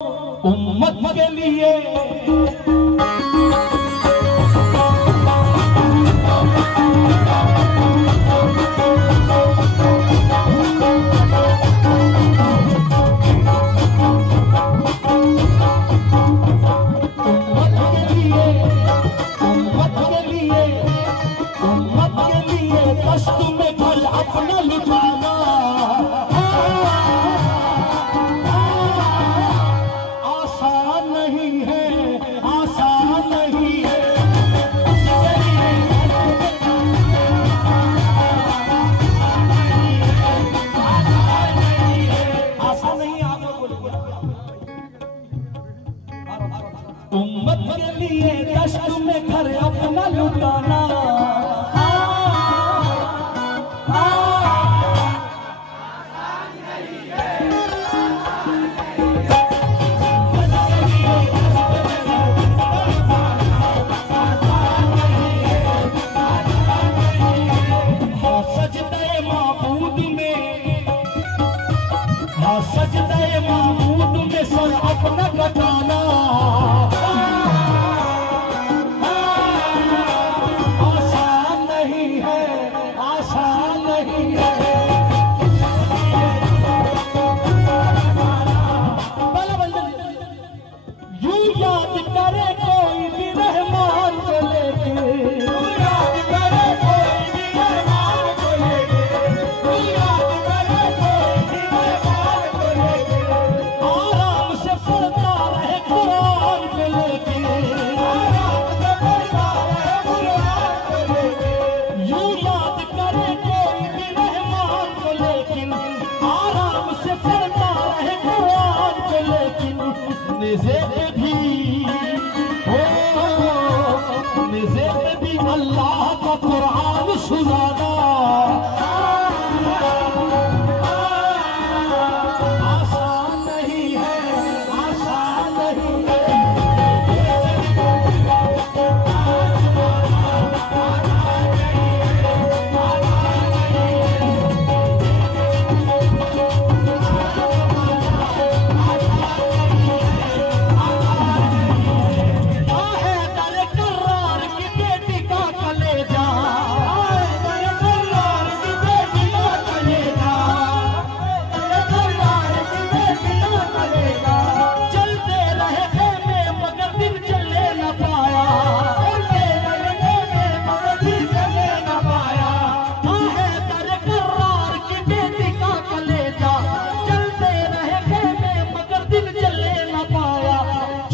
उम्मत के लिए कष्ट में घर अपना लुटाना आसान नहीं है, आसान नहीं है। आसान नहीं है, उम्मत के लिए कष्ट में घर अपना लुटाना सजदे मामूद में सर अपना कटाना आसान नहीं है, आसान नहीं है। यूं याद करे कोई भी रहमान को लेके, याद करे कोई भी रहमान को लेके, याद करे कोई भी रहमान को लेके, आराम से पढ़ता रहे कुरान को लेके, आराम से पढ़ता रहे कुरान को लेके। यूं याद करे कोई भी रहमान को लेकिन आराम से पढ़ता रहे कुरान को लेकिन निज़े भी अल्लाह का कुरान सुनाना आसान नहीं है, आसान नहीं है।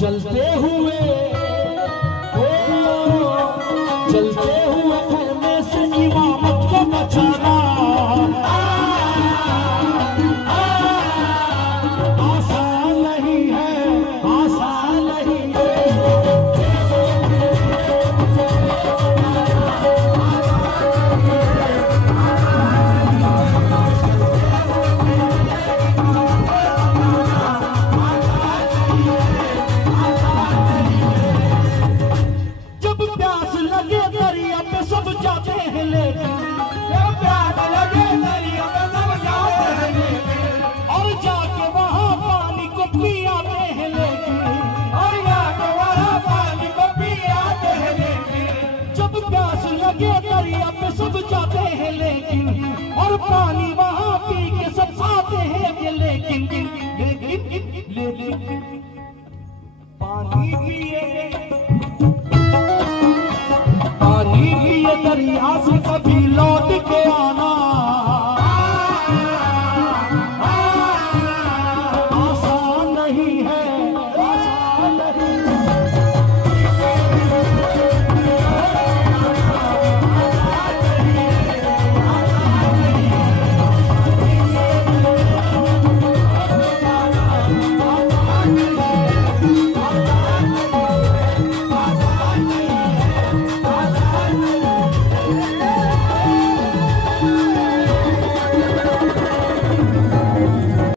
चलते हुए कहने से इमामत को बचाना आसान नहीं है, आसान नहीं है। सब जाते हैं लेकिन प्यास लगे दरिया में सब जाते हैं लेकिन और जाके वहाँ पानी को पी आते हैं लेकिन और जाके वहाँ पानी को पी आते हैं लेकिन जब प्यास लगे दरिया पे सब जाते हैं लेकिन और पानी वहाँ पी के सब आते हैं लेकिन पानी पिए दरिया से